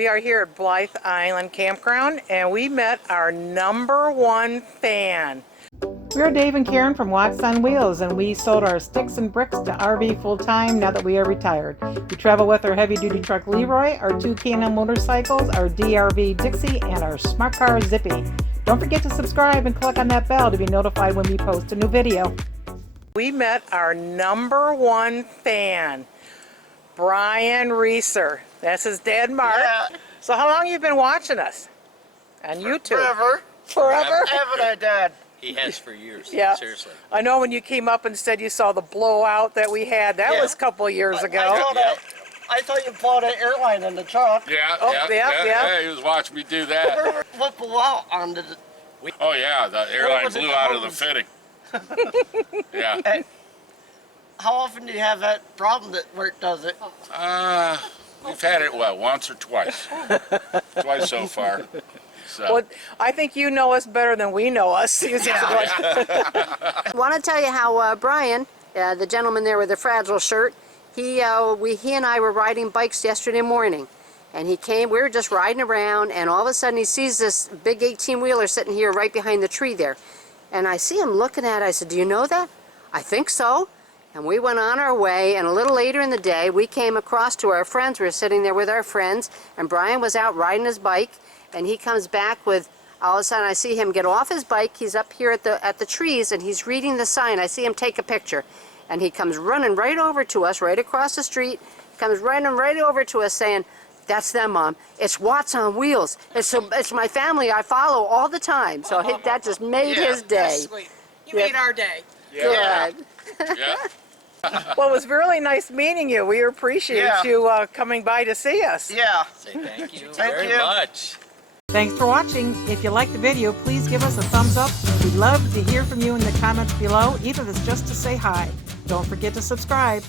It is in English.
We are here at Blythe Island Campground, and we met our #1 fan. We're Dave and Karen from Walks on Wheels, and we sold our sticks and bricks to RV full-time now that we are retired. We travel with our heavy-duty truck Leroy, our 2 Can-Am motorcycles, our DRV Dixie, and our smart car Zippy. Don't forget to subscribe and click on that bell to be notified when we post a new video. We met our #1 fan, 𝗍𝗟𝗏𝗧𝗏. That's his dad, Mark. Yeah. So how long have you been watching us? On YouTube? Forever. Forever? Haven't I, Dad? He has for years. Yeah. Seriously. I know when you came up and said you saw the blowout that we had. That Yeah. was a couple of years ago. I thought you bought an airline in the truck. Yeah, Oh, yeah, yeah. He was watching me do that. What blew out on the... Oh yeah, the airline was it blew out of the closed? fitting. Yeah. Hey, how often do you have that problem where it does it? We've had it, what, once or twice? Twice so far. So. Well, I think you know us better than we know us. I want to tell you how Brian, the gentleman there with the fragile shirt, he and I were riding bikes yesterday morning, and he came. We were just riding around, and all of a sudden he sees this big 18-wheeler sitting here right behind the tree there, and I see him looking at it. I said, "Do you know that?" "I think so." And we went on our way, and a little later in the day we came across to our friends. We were sitting there with our friends, and Brian was out riding his bike, and he comes back with, all of a sudden I see him get off his bike. He's up here at the trees, and he's reading the sign. I see him take a picture, and he comes running right over to us, right across the street. He comes running right over to us saying, "That's them, Mom. It's Watts on Wheels. It's my family I follow all the time." So that just made his day. That's sweet. You made our day. Yeah. Good. Yeah. Well, it was really nice meeting you. We appreciate Yeah. you coming by to see us. Yeah. Say thank you Thank very you. much. Thanks for watching. If you liked the video, please give us a thumbs up. We'd love to hear from you in the comments below, even if it's just to say hi. Don't forget to subscribe.